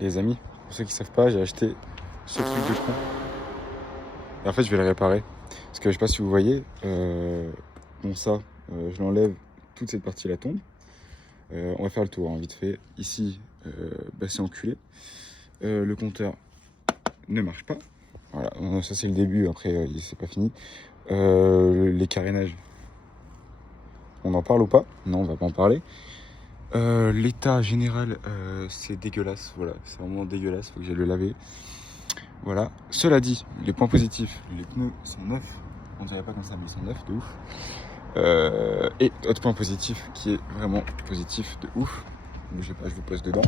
Les amis, pour ceux qui savent pas, j'ai acheté ce truc de con. Et en fait, je vais le réparer. Parce que je sais pas si vous voyez, bon ça, je l'enlève, toute cette partie là tombe. On va faire le tour, hein, vite fait. Ici, c'est enculé. Le compteur ne marche pas. Voilà, ça c'est le début, après c'est pas fini. Les carénages, on en parle ou pas? Non, on va pas en parler. L'état général, c'est dégueulasse, voilà, c'est vraiment dégueulasse, faut que j'aille le laver. Voilà, cela dit, les points positifs, les pneus sont neufs, on dirait pas comme ça, mais ils sont neufs, de ouf. Et autre point positif, qui est vraiment positif de ouf, bougez pas, je vous pose dedans.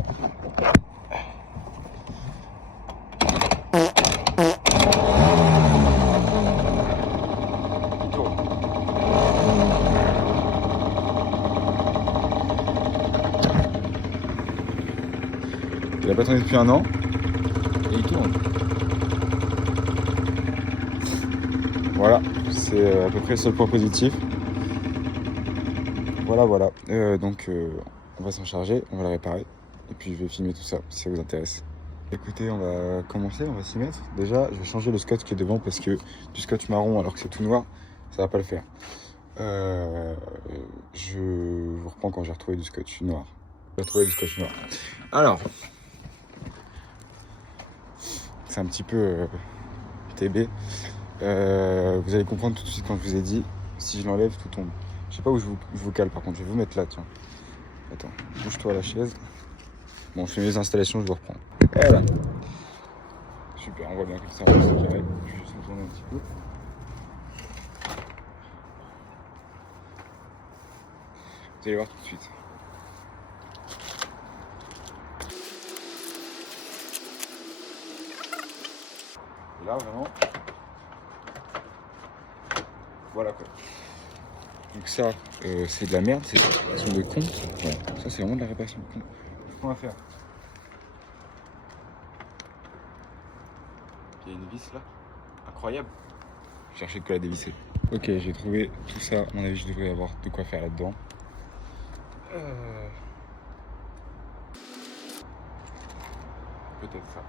Il tourne. Il a pas tourné depuis 1 an, et il tourne. Voilà, c'est à peu près le seul point positif. Voilà. Donc on va s'en charger, on va le réparer. Et puis je vais filmer tout ça, si ça vous intéresse. Écoutez, on va commencer, on va s'y mettre. Déjà, je vais changer le scotch qui est devant parce que du scotch marron alors que c'est tout noir, ça va pas le faire. Je vous reprends quand j'ai retrouvé du scotch noir. J'ai retrouvé du scotch noir. Alors, c'est un petit peu TB. Vous allez comprendre tout de suite quand je vous ai dit, si je l'enlève, tout tombe. Je sais pas où je vous cale par contre, je vais vous mettre là, tiens. Attends, bouge-toi à la chaise. Bon, je fais mes installations, je vous reprends. Voilà. Super, on voit bien que ça reste carré. Je vais juste me tourner un petit peu. Vous allez voir tout de suite. Et là, vraiment, voilà quoi. Donc ça, c'est de la merde, c'est de la réparation de con. Ouais, ça, c'est vraiment de la réparation de con. Qu'est-ce qu'on va faire? Il y a une vis là, incroyable. Je cherchais de quoi la dévisser. Ok, j'ai trouvé tout ça. À mon avis, je devrais avoir de quoi faire là-dedans. Peut-être ça.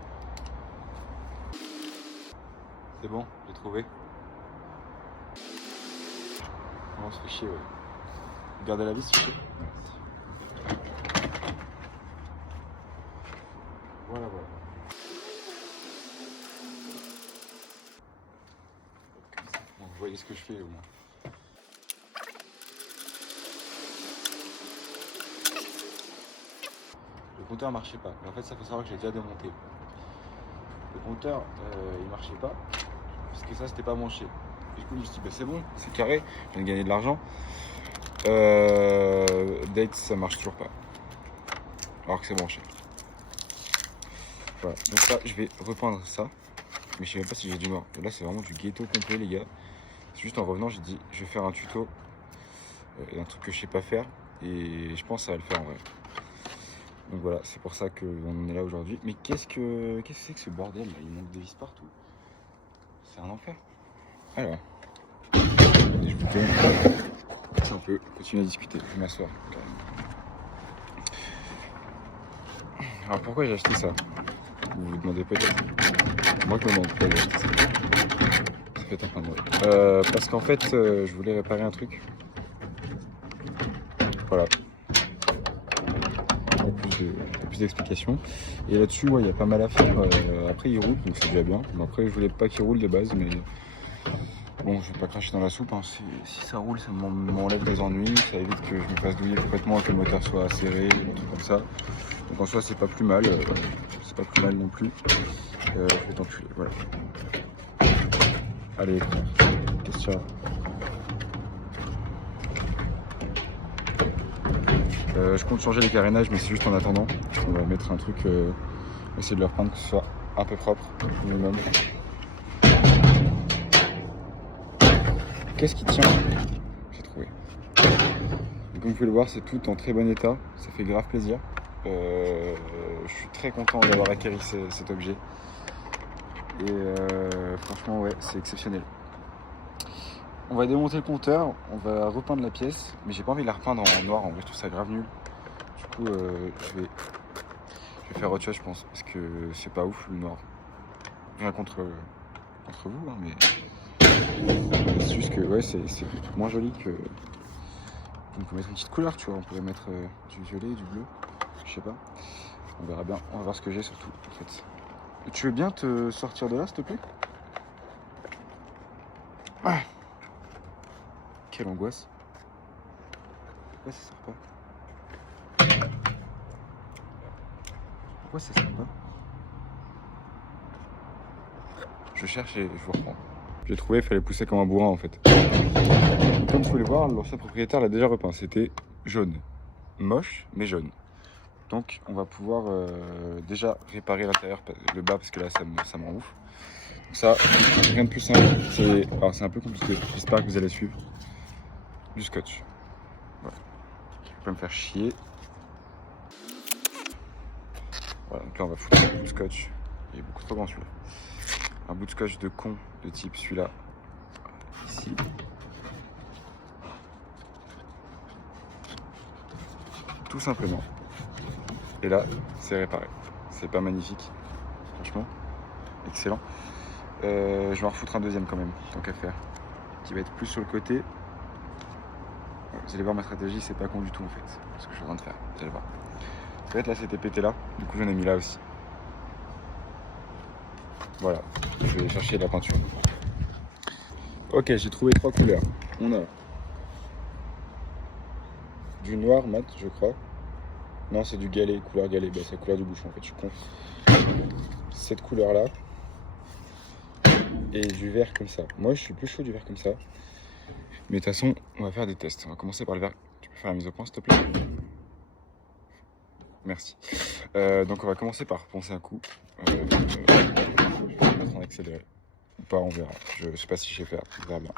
C'est bon, j'ai trouvé. On se fait chier, ouais. Regardez la vis, c'est chier. Voilà. Bon, vous voyez ce que je fais au moins. Le compteur marchait pas. Mais en fait, ça faut savoir que j'ai déjà démonté. Le compteur, il marchait pas. Parce que ça, c'était pas branché. Du coup, je me suis dit, bah, c'est bon, c'est carré, je viens de gagner de l'argent. Date, ça marche toujours pas. Alors que c'est branché. Voilà, donc là, je vais repeindre ça. Mais je sais même pas si j'ai du noir. Là, c'est vraiment du ghetto complet, les gars. C'est juste en revenant, j'ai dit, je vais faire un tuto. Un truc que je sais pas faire. Et je pense que ça va le faire en vrai. Donc voilà, c'est pour ça qu'on en est là aujourd'hui. Mais qu'est-ce que c'est que ce bordel là? Il manque des vis partout. C'est un enfer. Alors, je vous fais un peu continuer à discuter. Je vais m'asseoir. Alors pourquoi j'ai acheté ça? Vous vous demandez peut-être. Moi je me demande pourquoi j'ai acheté ça. Ça fait un peu de mal. Parce qu'en fait, je voulais réparer un truc. Voilà. Plus d'explications. Et là-dessus, il y a pas mal à faire. Après, il roule, donc c'est déjà bien. Bon, après, je voulais pas qu'il roule de base, mais bon, je vais pas cracher dans la soupe. Hein. Si ça roule, ça m'enlève des ennuis. Ça évite que je me fasse douiller complètement, que le moteur soit serré, des trucs comme ça. Donc en soi, c'est pas plus mal. C'est pas plus mal non plus. Je vais t'enculer, voilà. Allez, question. Je compte changer les carénages, mais c'est juste en attendant. On va mettre un truc, essayer de le reprendre, que ce soit un peu propre, au minimum. Qu'est-ce qui tient? J'ai trouvé. Et comme vous pouvez le voir, c'est tout en très bon état. Ça fait grave plaisir. Je suis très content d'avoir acquéri cet objet. Et franchement, ouais, c'est exceptionnel. On va démonter le compteur, on va repeindre la pièce, mais j'ai pas envie de la repeindre en noir, en vrai je trouve ça grave nul. Du coup, Je vais faire autre chose, je pense, parce que c'est pas ouf le noir. Rien contre vous, hein, mais c'est juste que ouais, c'est moins joli que. On peut mettre une petite couleur, tu vois. On pourrait mettre du violet, du bleu, je sais pas. On verra bien. On va voir ce que j'ai surtout, en fait. Tu veux bien te sortir de là, s'il te plaît? Ah, quelle angoisse. Pourquoi ça sort pas? Pourquoi ça sort pas? Je cherche et je vous reprends. J'ai trouvé, il fallait pousser comme un bourrin en fait. Comme vous pouvez le voir, l'ancien propriétaire l'a déjà repeint. C'était jaune. Moche, mais jaune. Donc on va pouvoir déjà réparer l'intérieur, le bas, parce que là ça m'en ouf. Donc ça, rien de plus simple. Alors c'est un peu compliqué. J'espère que vous allez suivre. Du scotch. Voilà. Je peux me faire chier. Voilà, donc là on va foutre un bout de scotch. Il est beaucoup trop grand celui-là. Un bout de scotch de con de type celui-là. Ici. Tout simplement. Et là, c'est réparé. C'est pas magnifique. Franchement, excellent. Je vais en refoutre un deuxième quand même, tant qu'à faire. Qui va être plus sur le côté. Vous allez voir ma stratégie, c'est pas con du tout en fait. Ce que je suis en train de faire, vous allez voir. En fait là c'était pété là, du coup j'en ai mis là aussi. Voilà, je vais chercher de la peinture. Ok, j'ai trouvé 3 couleurs. On a du noir mat, je crois. Non, c'est du galet, couleur galet. Bah, c'est la couleur du bouchon en fait, je suis con. Cette couleur là. Et du vert comme ça. Moi je suis plus chaud du vert comme ça. Mais de toute façon, on va faire des tests. On va commencer par le vert. Tu peux faire la mise au point s'il te plaît? Merci. Donc on va commencer par poncer un coup. Je vais mettre en accéléré. Ou pas, on verra. Je sais pas si je sais faire. On verra bien.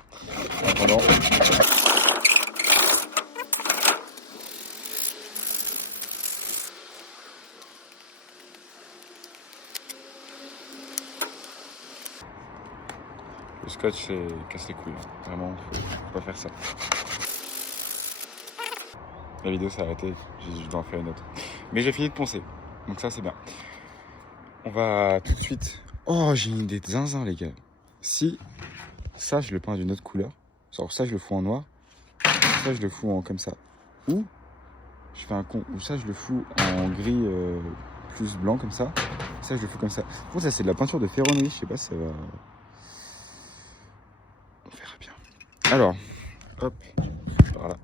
En attendant. Le scotch, c'est casse les couilles. Vraiment, faut pas faire ça. La vidéo s'est arrêtée. Je dois en faire une autre. Mais j'ai fini de poncer. Donc ça, c'est bien. On va tout de suite. Oh, j'ai une idée de zinzin, les gars. Si ça, je le peins d'une autre couleur. Alors ça, je le fous en noir. Ça, je le fous en comme ça. Ou je fais un con. Ou ça, je le fous en gris plus blanc comme ça. Ça, je le fous comme ça. Pour ça, c'est de la peinture de ferronnerie. Je sais pas si ça va. On verra bien. Alors, hop, par là.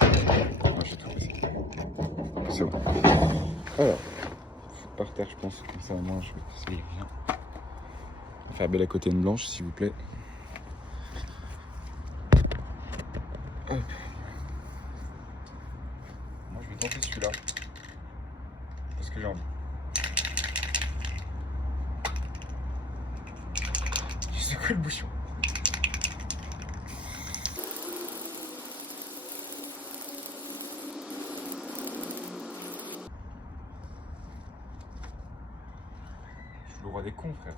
Ah, j'ai tout passé. C'est bon. Alors, par terre, je pense. Comme ça, moi, je vais essayer bien. On va faire belle à côté une blanche, s'il vous plaît. Hop. Moi, je vais tenter celui-là. Parce que j'ai envie. J'ai secoué le bouchon. Je suis le roi des cons, frère.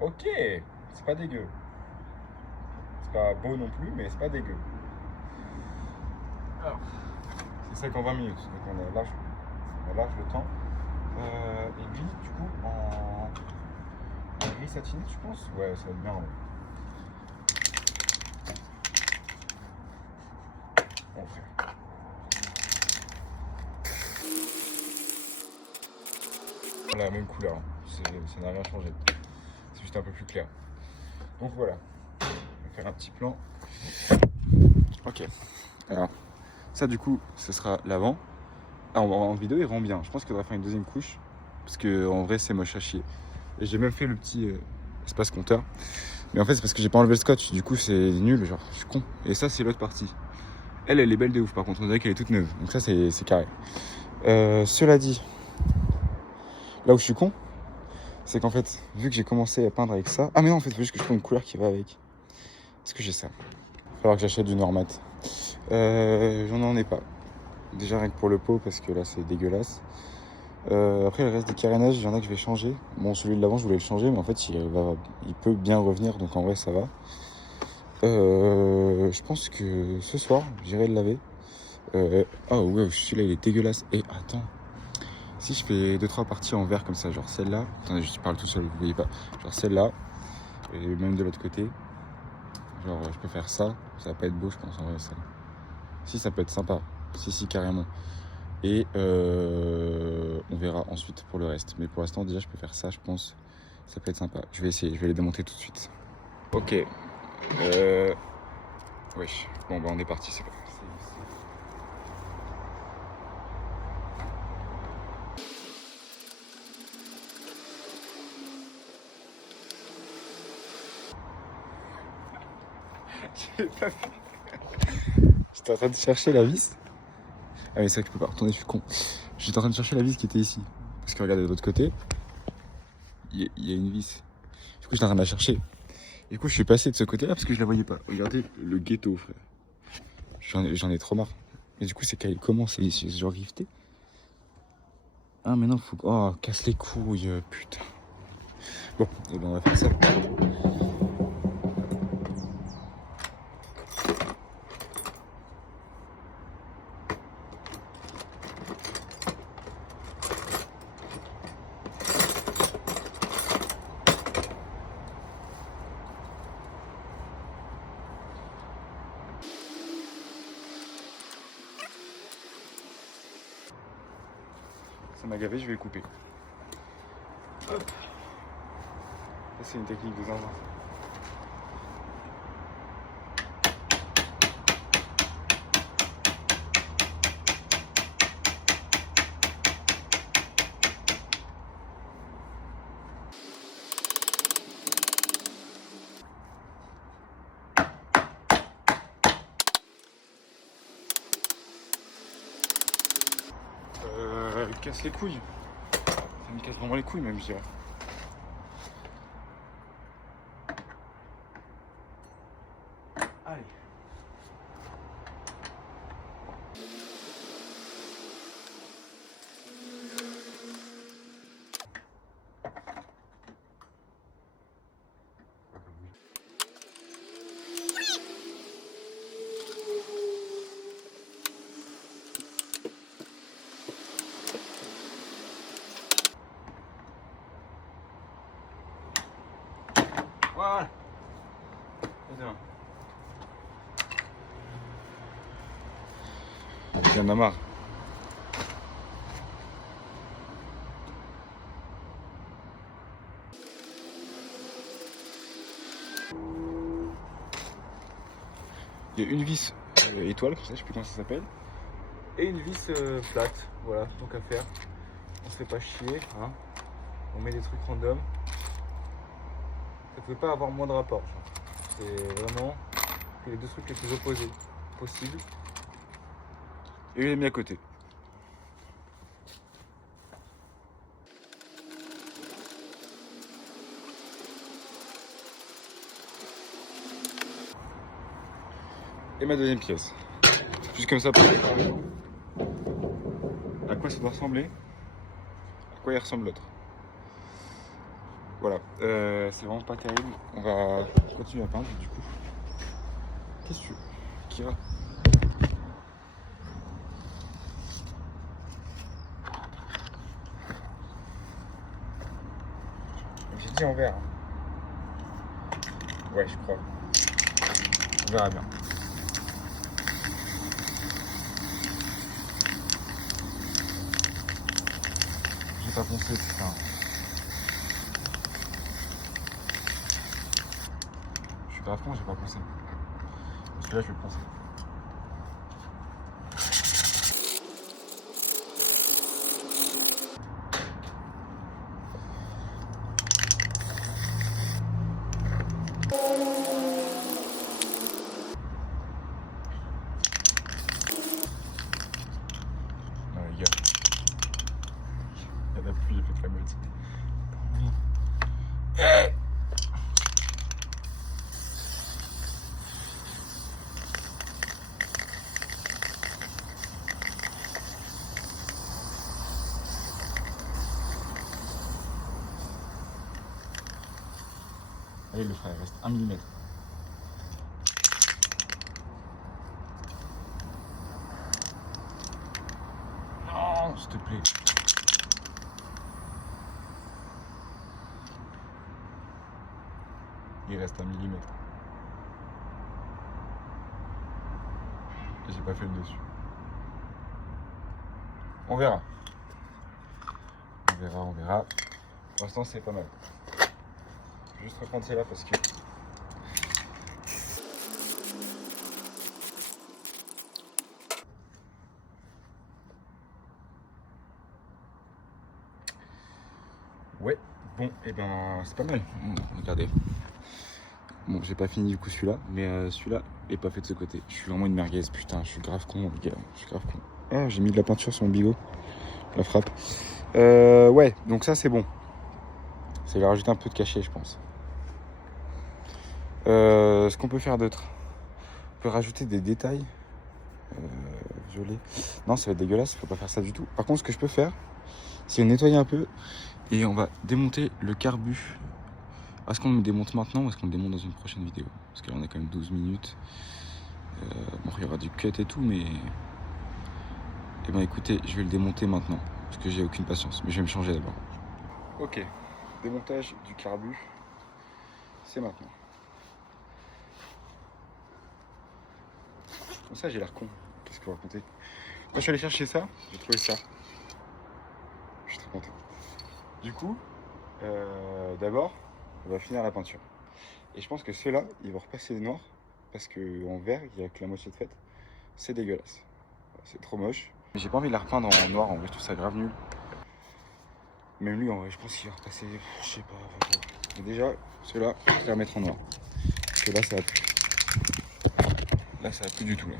Ok, c'est pas dégueu. C'est pas beau non plus, mais c'est pas dégueu. Alors, c'est 5 en 20 minutes, donc on a large le temps. Et lui, du coup, en gris satiné, je pense. Ouais, ça va être bien. Ouais. Bon, frère. La même couleur, ça n'a rien changé. C'est juste un peu plus clair. Donc voilà, on va faire un petit plan. Ok, alors ça du coup, ce sera l'avant. Ah, en vidéo, il rend bien. Je pense qu'il faudra faire une deuxième couche. Parce que en vrai, c'est moche à chier. Et j'ai même fait le petit espace compteur. Mais en fait, c'est parce que j'ai pas enlevé le scotch. Du coup, c'est nul. Genre, je suis con. Et ça, c'est l'autre partie. Elle est belle de ouf. Par contre, on dirait qu'elle est toute neuve. Donc ça, c'est carré. Cela dit, là où je suis con, c'est qu'en fait, vu que j'ai commencé à peindre avec ça. Ah, mais non, en fait, il faut juste que je trouve une couleur qui va avec. Est-ce que j'ai ça? Il va falloir que j'achète du Normat. J'en ai pas. Déjà rien que pour le pot parce que là c'est dégueulasse. Après le reste des carénages, il y en a que je vais changer. Bon, celui de l'avant je voulais le changer mais en fait il peut bien revenir donc en vrai ça va. Je pense que ce soir, j'irai le laver. Oh ouais, celui-là il est dégueulasse. Et attends, si je fais 2-3 parties en vert comme ça, genre celle-là. Attendez, je parle tout seul, vous voyez pas. Genre celle-là, et même de l'autre côté. Genre je peux faire ça, ça va pas être beau je pense en vrai ça. Si ça peut être sympa, si carrément. Et on verra ensuite pour le reste. Mais pour l'instant déjà je peux faire ça je pense. Ça peut être sympa. Je vais essayer, je vais les démonter tout de suite. Ok. Wesh. Bon bah on est parti, c'est bon. J'étais en train de chercher la vis. Ah mais c'est vrai que je peux pas retourner, je suis con. J'étais en train de chercher la vis qui était ici. Parce que regardez de l'autre côté, il y a une vis. Du coup j'étais en train de la chercher. Du coup je suis passé de ce côté là parce que je la voyais pas. Regardez le ghetto frère. J'en ai trop marre. Mais du coup c'est qu'elle commence, elle est genre riftée. Ah mais non faut... Oh casse les couilles putain. Bon, et ben on va faire ça. Ça m'a gavé, je vais le couper. Hop. Ça c'est une technique de zinzin. Elle casse les couilles. Ça me casse vraiment les couilles même je dirais. Allez. Voilà. J'en ai marre. Il y a une vis étoile, comme ça, je sais plus comment ça s'appelle. Et une vis plate, voilà, donc à faire. On se fait pas chier, hein. On met des trucs random. Ça peut pas avoir moins de rapport. C'est vraiment les deux trucs les plus opposés possibles. Et je l'ai mis à côté. Et ma deuxième pièce. Juste comme ça pour à quoi ça doit ressembler, à quoi il ressemble l'autre. Voilà, c'est vraiment pas terrible. On va continuer à peindre du coup. Qu'est-ce que tu veux, Kira? J'ai dit en vert. Ouais, je crois. On verra bien. J'ai pas pensé, putain. Je suis pas à fond, j'ai pas pensé. Parce que là, je vais penser. La pluie, j'ai fait très mal. Allez le frère, il reste 1 mm. Il reste 1 millimètre. Et j'ai pas fait le dessus. On verra. On verra. Pour l'instant, c'est pas mal. Je vais juste reprendre celle-là parce que... Ouais, bon, et ben c'est pas mal. Regardez. Bon, j'ai pas fini du coup celui-là, mais celui-là est pas fait de ce côté. Je suis vraiment une merguez, putain, je suis grave con, les gars. Je suis grave con. Ah, j'ai mis de la peinture sur mon bigot. La frappe. Ouais, donc ça c'est bon. Ça lui rajouter un peu de cachet, je pense. Ce qu'on peut faire d'autre, on peut rajouter des détails. Violet. Non, ça va être dégueulasse, faut pas faire ça du tout. Par contre, ce que je peux faire, c'est nettoyer un peu et on va démonter le carbu. Est-ce qu'on le démonte maintenant ou est-ce qu'on le démonte dans une prochaine vidéo? Parce que là, on a quand même 12 minutes. Bon, il y aura du cut et tout, mais... Eh ben écoutez, je vais le démonter maintenant. Parce que j'ai aucune patience. Mais je vais me changer d'abord. Ok. Démontage du carbu. C'est maintenant. Comme ça, j'ai l'air con. Qu'est-ce que vous racontez? Quand je suis allé chercher ça, j'ai trouvé ça. Je suis très content. Du coup, d'abord, on va finir la peinture. Et je pense que ceux-là, ils vont repasser noir. Parce qu'en vert, il n'y a que la moitié de faite. C'est dégueulasse. C'est trop moche. J'ai pas envie de la repeindre en noir, en vrai, je trouve ça grave nul. Même lui, en vrai, je pense qu'il va repasser. Je sais pas. Mais déjà, ceux-là, je vais les remettre en noir. Parce que là, ça va plus. Là, ça va plus du tout. Là.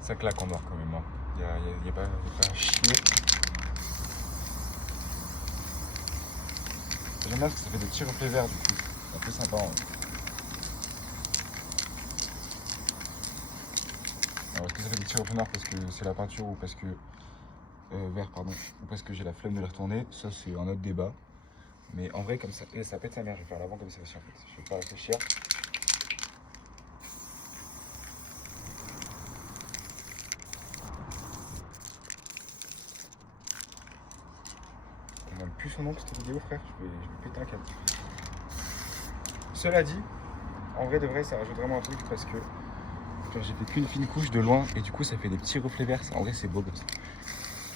Ça claque en noir quand même. Il n'y a pas à chier. J'aime bien parce que ça fait des petits reflets verts du coup. C'est un peu sympa. Hein. Alors est-ce que ça fait des petits reflets noirs parce que c'est la peinture ou parce que... vert pardon. Ou parce que j'ai la flemme de les retourner. Ça c'est un autre débat. Mais en vrai comme ça... ça pète sa mère. Je vais faire l'avant comme ça aussi en fait. Je vais pas réfléchir. On n'a plus son nom pour cette vidéo frère. Je vais péter un câble. Cela dit, en vrai de vrai ça rajoute vraiment un truc parce que j'ai fait qu'une fine couche de loin et du coup ça fait des petits reflets verts. En vrai c'est beau comme ça.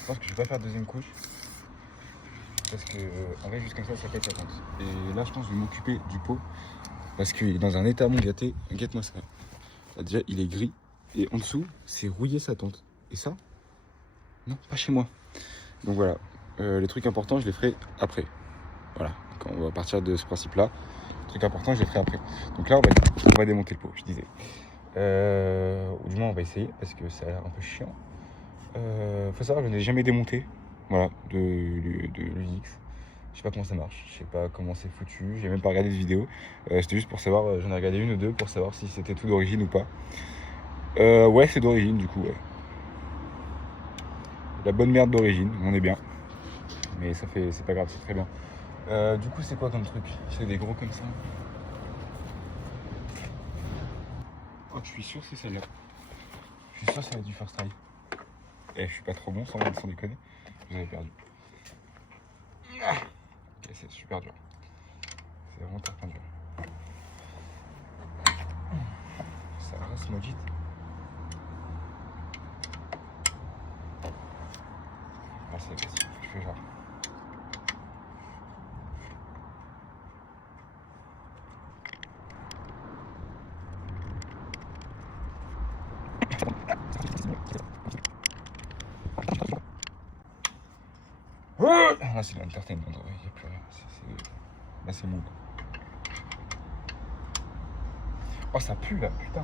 Je pense que je vais pas faire deuxième couche parce que en vrai juste comme ça pète la tente. Et là je pense que je vais m'occuper du pot parce qu'il est dans un état mon gâté. Regarde-moi ça. Là, déjà il est gris et en dessous c'est rouillé sa tente. Et ça, non pas chez moi. Donc voilà, les trucs importants je les ferai après. Voilà, quand on va partir de ce principe là. Les trucs importants je les ferai après. Donc là on va démonter le pot, je disais. Ou du moins on va essayer parce que ça a l'air un peu chiant. Faut savoir que je n'ai jamais démonté voilà, de l'UX. Je sais pas comment ça marche, je sais pas comment c'est foutu, j'ai même pas regardé de vidéo. C'était juste pour savoir, j'en ai regardé une ou deux pour savoir si c'était tout d'origine ou pas. Ouais c'est d'origine du coup ouais. La bonne merde d'origine, on est bien. Mais ça fait, c'est pas grave, c'est très bien. Du coup c'est quoi comme truc? C'est des gros comme ça. Oh je suis sûr que c'est celle-là. Je suis sûr que ça va être du first try. Eh, je suis pas trop bon sans déconner. Vous avez perdu. Ok, c'est super dur. C'est vraiment très dur. Ça reste maudite. Ah, c'est facile. Je fais genre. Là, c'est l'entertainment. Il n'y a plus rien. Là, c'est mou. Oh, ça pue là, putain.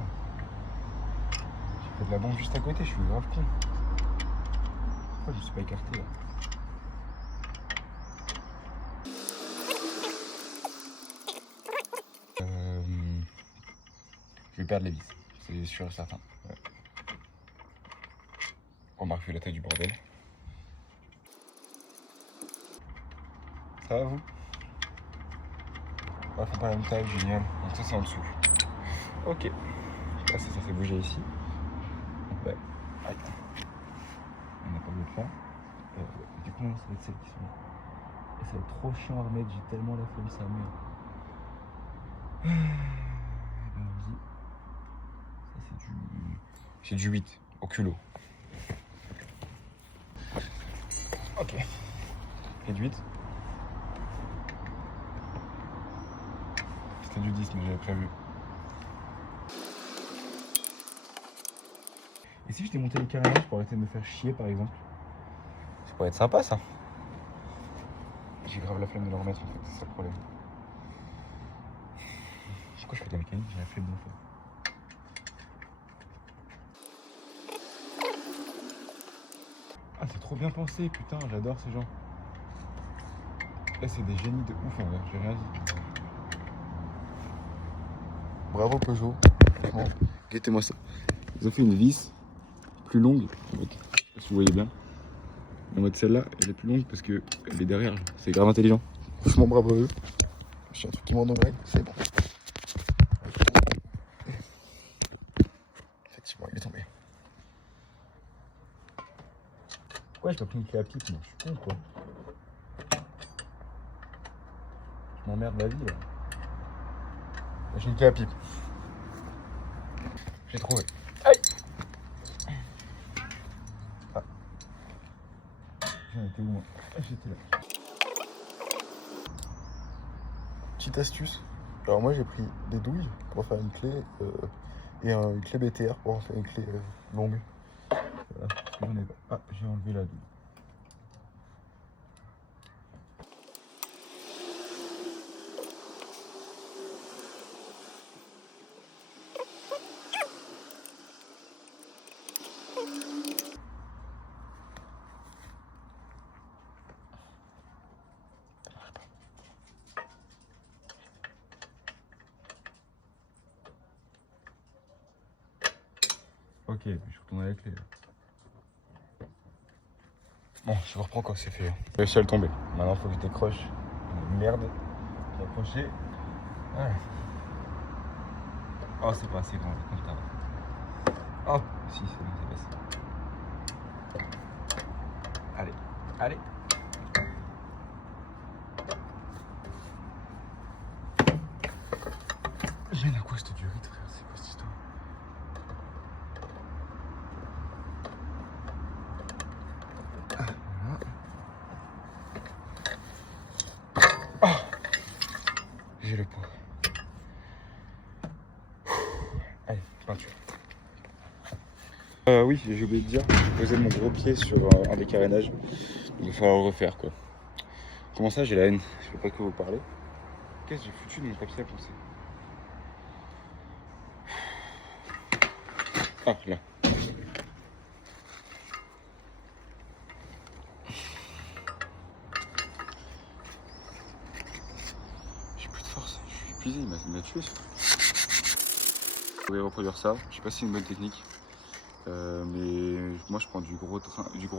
J'ai fait de la bombe juste à côté, je suis grave con. Pourquoi je me suis pas écarté là? Je vais perdre les vis, c'est sûr et certain. Ouais. Remarque, vu la taille du bordel. betteraves. Ah, faut pas la même taille, génial. Donc ça c'est en dessous. Ok. Là ça fait bouger ici. Ouais. Aïe. On n'a pas le faire. Du coup, ça va être celles qui sont là. Et ça va être trop chiant à remettre, j'ai tellement la flemme, ça merde. Et ben vas-y. Ça c'est du 8 au culot. Ok. Réduite. C'était du 10 mais j'avais prévu. Et si je démontais les carénages pour arrêter de me faire chier par exemple? Ça pourrait être sympa ça. J'ai grave la flemme de le remettre en fait, c'est ça le problème. Pourquoi je fais de la mécanique? J'ai la flemme d'en faire. Ah c'est trop bien pensé, putain, j'adore ces gens. Là c'est des génies de ouf en vrai, j'ai rien dit. Bravo Peugeot, franchement, guettez-moi ça. Ils ont fait une vis plus longue, en fait. Je sais pas si vous voyez bien. En mode celle-là, elle est plus longue parce qu'elle est derrière. C'est grave intelligent. Franchement, bravo à eux. J'ai un truc qui m'ennuierait, c'est bon. Effectivement, il est tombé. Ouais, je t'ai pris une clé à pipe, moi. Je suis con, quoi. Je m'emmerde la vie, là. J'ai une clé à pipe. J'ai trouvé. Aïe! Ah. J'en étais où, moi? J'étais là. Petite astuce. Alors moi j'ai pris des douilles pour faire une clé et une clé BTR pour en faire une clé longue. Voilà, parce que j'en ai pas. Ah, j'ai enlevé la douille. Ok, je retourne à la clé. Bon, je reprends quand c'est fait. J'ai réussi à le tomber. Maintenant, il faut que je décroche. Merde. J'ai accroché. Ouais. Oh, c'est pas assez grand comme ça. Oh, si, c'est bon, c'est passé. Allez, allez. J'ai à quoi cette durite, frère? C'est quoi cette histoire? J'ai le poids. Allez, peinture. Oui, j'ai oublié de dire, j'ai posé mon gros pied sur un des carénages. Il va falloir le refaire quoi. Comment ça, j'ai la haine? Je peux pas que vous parler. Qu'est-ce que j'ai foutu de mon papier à poncer? Ah, là. J'ai plus de force, je suis épuisé, il m'a tué. Vous pouvez reproduire ça, je sais pas si c'est une bonne technique. Mais moi je prends du gros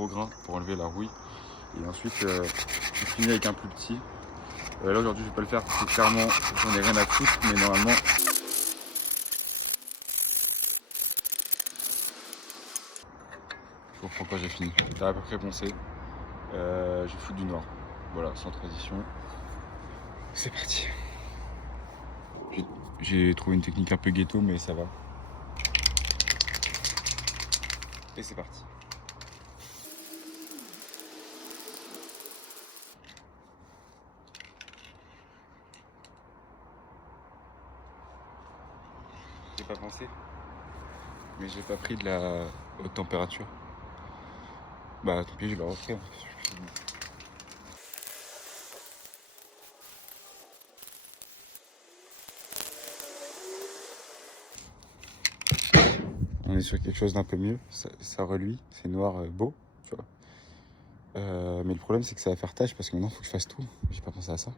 grain pour enlever la rouille. Et ensuite je finis avec un plus petit. Là aujourd'hui je vais pas le faire parce que clairement j'en ai rien à foutre, mais normalement. Je comprends pas, j'ai fini. T'as à peu près poncé. Je vais foutre du noir. Voilà, sans transition. C'est parti. J'ai trouvé une technique un peu ghetto, mais ça va. Et c'est parti. J'ai pas pensé, mais j'ai pas pris de la haute température. Bah tant pis, je le refais. On est sur quelque chose d'un peu mieux, ça reluit, c'est noir beau, tu vois. Mais le problème c'est que ça va faire tâche parce que maintenant il faut que je fasse tout. J'ai pas pensé à ça.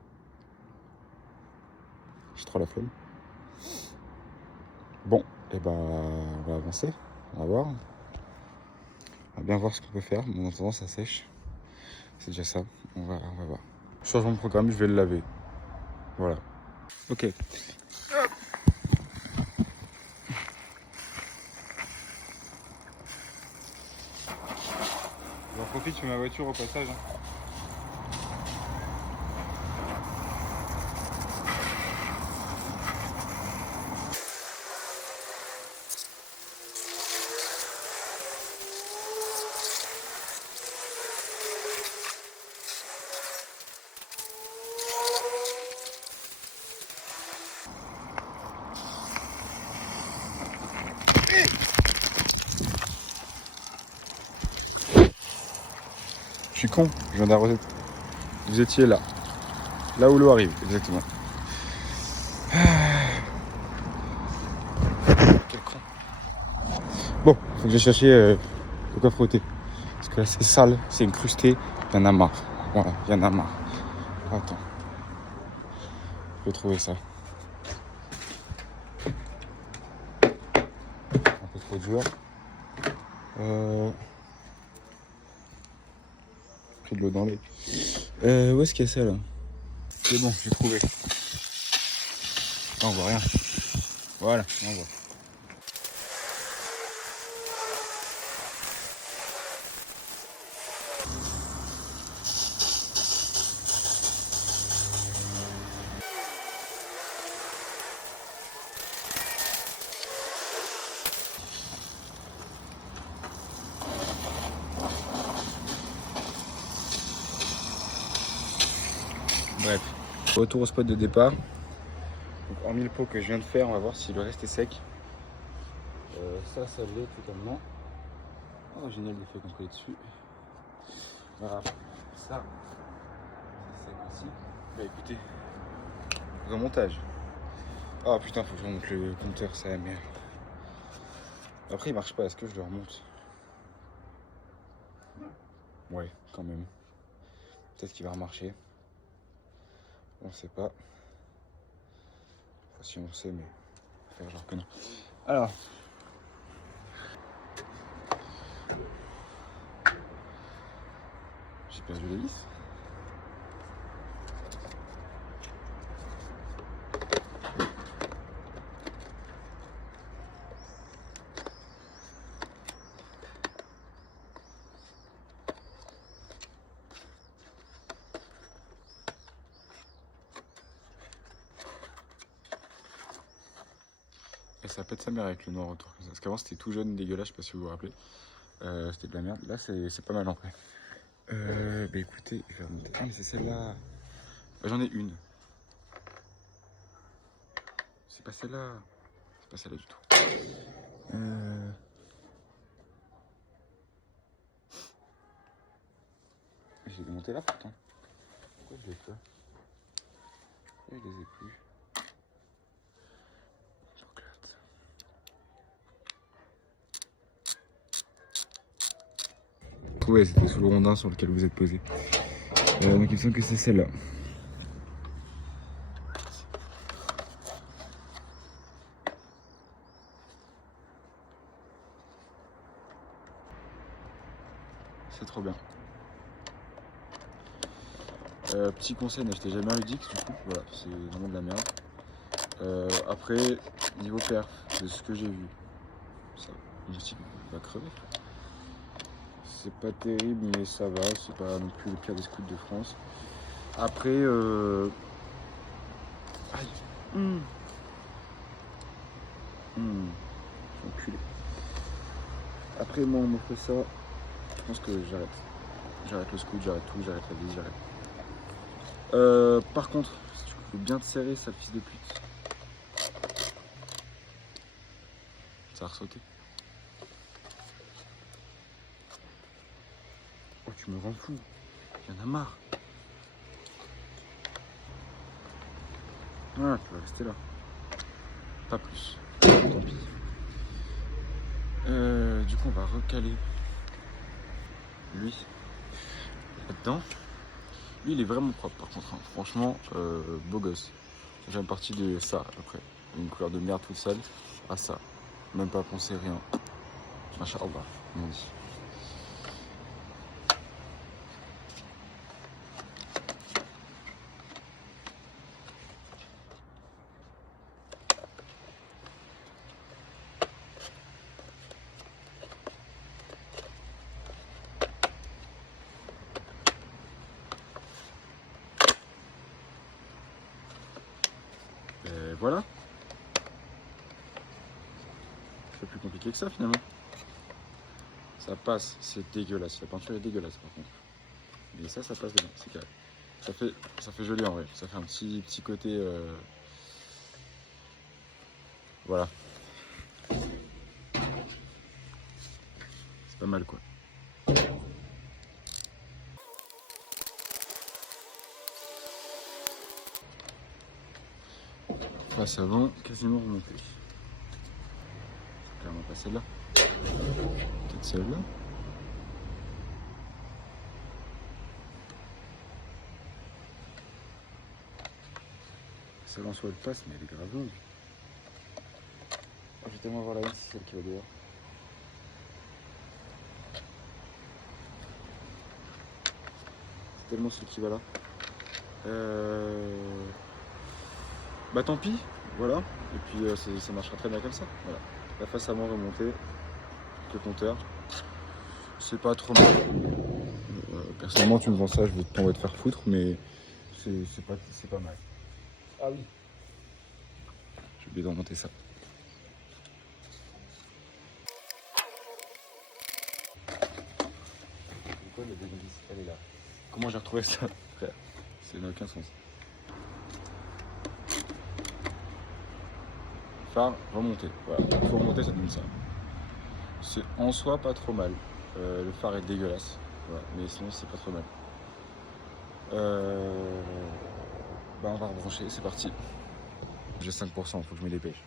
J'ai trop la flemme. Bon, et ben on va avancer, on va voir. On va bien voir ce qu'on peut faire. Bon, en attendant ça sèche. C'est déjà ça, on va voir. changement de programme, je vais le laver. Voilà. Ok. J'en profite, je fais ma voiture au passage. Je suis con, je viens d'arroser. Vous étiez là. Là où l'eau arrive, exactement. Quel con. Bon, faut que j'aille chercher de quoi frotter. Parce que là c'est sale, c'est incrusté. Il y en a marre. Voilà, il y en a marre. Attends. Je peux trouver ça. Un peu trop dur. J'ai de l'eau dans les. Où est-ce qu'il y a ça là? C'est bon, j'ai trouvé. Ah, on voit rien. Voilà, on voit. Bref, retour au spot de départ. Donc, hormis le pot que je viens de faire, on va voir si le reste est sec. Ça l'est totalement. Oh, génial l'effet qu'on colle dessus. Voilà, ça, c'est sec aussi. Bah écoutez, remontage. Ah putain, faut que je remonte le compteur, ça la merde. Après, il marche pas, est-ce que je le remonte? Ouais, quand même. Peut-être qu'il va remarcher. On sait pas. Enfin, si on sait, mais faire genre que non. Alors. J'ai perdu la vis. Et ça pète sa mère avec le noir autour. Parce qu'avant c'était tout jaune, dégueulasse, je sais pas si vous vous rappelez. C'était de la merde. Là c'est pas mal en vrai. Bah écoutez, je vais remonter. Ah mais c'est celle-là. J'en ai une. C'est pas celle-là. C'est pas celle-là du tout. J'ai démonté là pourtant. Pourquoi je l'ai fait? Je les ai plus. Ouais, c'était sous le rondin sur lequel vous êtes posé. Donc il me semble que c'est celle-là. C'est trop bien. Petit conseil, n'achetez jamais un Udix du coup, voilà, c'est vraiment de la merde. Après, niveau perf, de ce que j'ai vu, ça, le stick va crever. C'est pas terrible, mais ça va, c'est pas non plus le pire des scouts de France. Après, aïe, enculé. Après, moi, on m'offre ça, je pense que j'arrête. J'arrête le scout, j'arrête tout, j'arrête la vis, j'arrête. Par contre, si tu peux bien te serrer, sale fils de pute. Ça a ressauté. Oh, tu me rends fou. Il y en a marre. Ah, tu vas rester là. Pas plus. Tant pis. Du coup, on va recaler lui là-dedans. Lui, il est vraiment propre par contre. Hein. Franchement, beau gosse. J'aime partie de ça après. Une couleur de merde toute sale à ça. Même pas penser rien. Masha'Allah, on dit. voilà. C'est plus compliqué que ça finalement. Ça passe, c'est dégueulasse. La peinture est dégueulasse par contre. Mais ça passe bien, c'est carré. Ça fait joli en vrai. Ça fait un petit côté. Voilà. C'est pas mal quoi. Face avant, quasiment remonté. C'est clairement pas celle-là. Peut-être celle-là. Celle en soi elle passe, mais elle est grave longue. Je vais tellement voir la une, c'est celle qui va dehors. C'est tellement celle qui va là. Bah tant pis, voilà. Et puis ça marchera très bien comme ça. Voilà. La face avant remontée, le compteur. C'est pas trop mal. Personnellement, tu me vends ça, je vais t'envoyer te faire foutre, mais c'est pas mal. Ah oui. J'ai oublié de remonter ça. Pourquoi la deuxième vis, elle est là? Comment j'ai retrouvé ça, frère? Ça n'a aucun sens. Phare remonté. Voilà, il faut remonter, ça donne ça. C'est en soi pas trop mal. Le phare est dégueulasse, voilà. Mais sinon c'est pas trop mal. Bah on va rebrancher, c'est parti. J'ai 5%, faut que je me dépêche.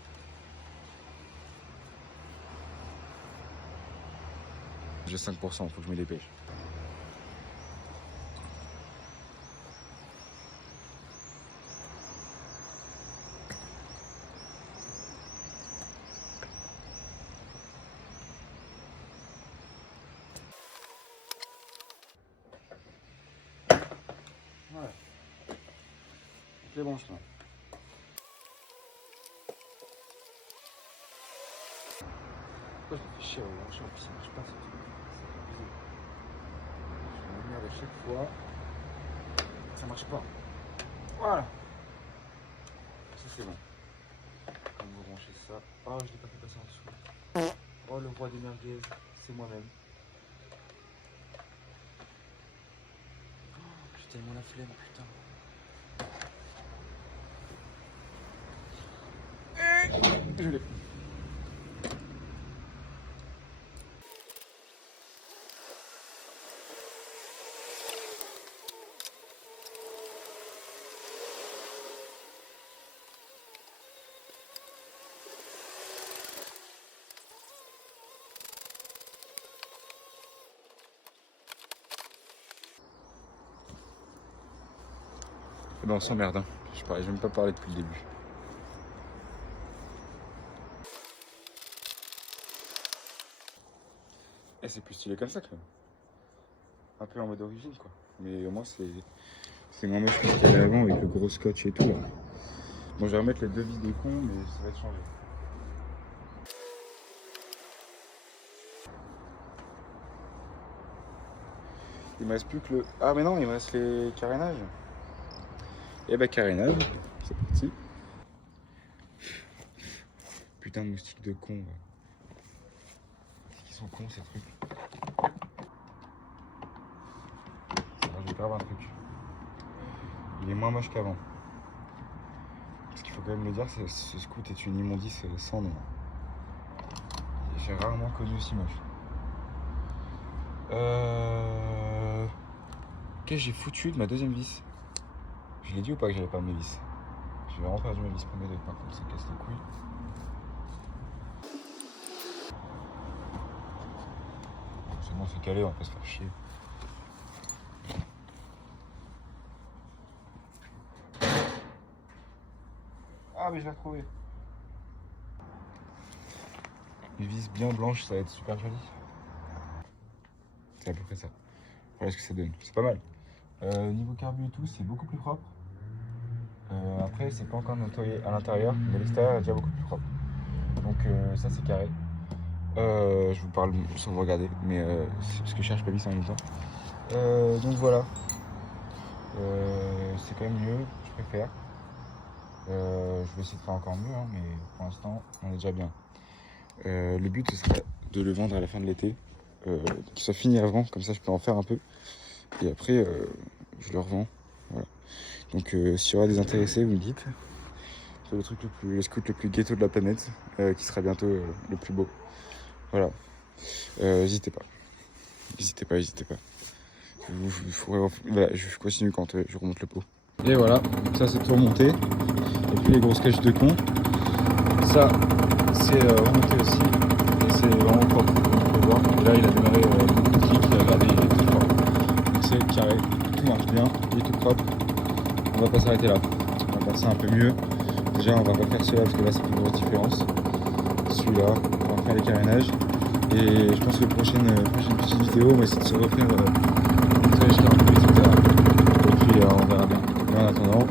J'ai 5%, faut que je me dépêche. Ouais. Toutes les branches là. Pourquoi je me fais chier à brancher en plus ça marche pas, c'est abusé. Je m'emmerde à chaque fois. Ça marche pas. Voilà. Ça c'est bon. Quand vous branchez ça. Oh, je l'ai pas fait passer en dessous. Oh, le roi des merguez, c'est moi-même. Oh, j'ai tellement la flemme, putain. Je l'ai. Eh ben on s'emmerde, hein. Je vais même pas parler depuis le début. Et c'est plus stylé comme ça quand même. Un peu en mode origine quoi. Mais au moins c'est moins moche que ce qu'il y avait avant avec le gros scotch et tout là. Bon je vais remettre les deux vis des cons mais ça va être changé. Il me reste plus que le... Ah mais non, il me reste les carénages. Et bah carénage, c'est parti. Putain de moustiques de cons. Ils sont cons ces trucs. Ça rajoute grave un truc. Il est moins moche qu'avant. Parce qu'il faut quand même le dire, ce scout est une immondice sans nom. J'ai rarement connu aussi moche. Qu'est-ce que j'ai foutu de ma deuxième vis? Je l'ai dit ou pas que j'avais pas mes vis? J'ai vraiment perdu ma vis première par contre, ça casse les couilles. C'est bon, c'est calé, on va pas se faire chier. Ah mais je l'ai retrouvé. Une vis bien blanche, ça va être super joli. C'est à peu près ça. Voilà ce que ça donne. C'est pas mal. Niveau carbu et tout, c'est beaucoup plus propre. Après, c'est pas encore nettoyé à l'intérieur, mais l'extérieur est déjà beaucoup plus propre. Donc ça, c'est carré. Je vous parle sans vous regarder, mais c'est parce que je cherche pas vis en même temps. Donc voilà. C'est quand même mieux, je préfère. Je vais essayer de faire encore mieux, hein, mais pour l'instant, on est déjà bien. Le but, ce serait de le vendre à la fin de l'été, qu'il soit fini avant, comme ça je peux en faire un peu. Et après, je le revends. Voilà. Donc, s'il y aura des intéressés, vous me dites. C'est le scout le plus ghetto de la planète, qui sera bientôt le plus beau. Voilà. N'hésitez pas. N'hésitez pas. Voilà, je continue quand je remonte le pot. Et voilà, ça c'est tout remonté. Et puis les grosses caches de con. Ça, c'est remonté aussi. Et c'est vraiment propre, comme on peut voir. Et là, il a démarré beaucoup de clics, regardez, il est tout propre. Donc c'est carré, tout marche bien, il est tout propre. On va pas s'arrêter là. On va faire ça un peu mieux. Déjà, on va pas faire celui-là parce que là, ça fait une grosse différence. Celui-là, on va faire les carénages. Et je pense que la prochaine petite vidéo, on va essayer de se refaire le nettoyage carbu, etc. Et puis, on verra bien. Mais en attendant,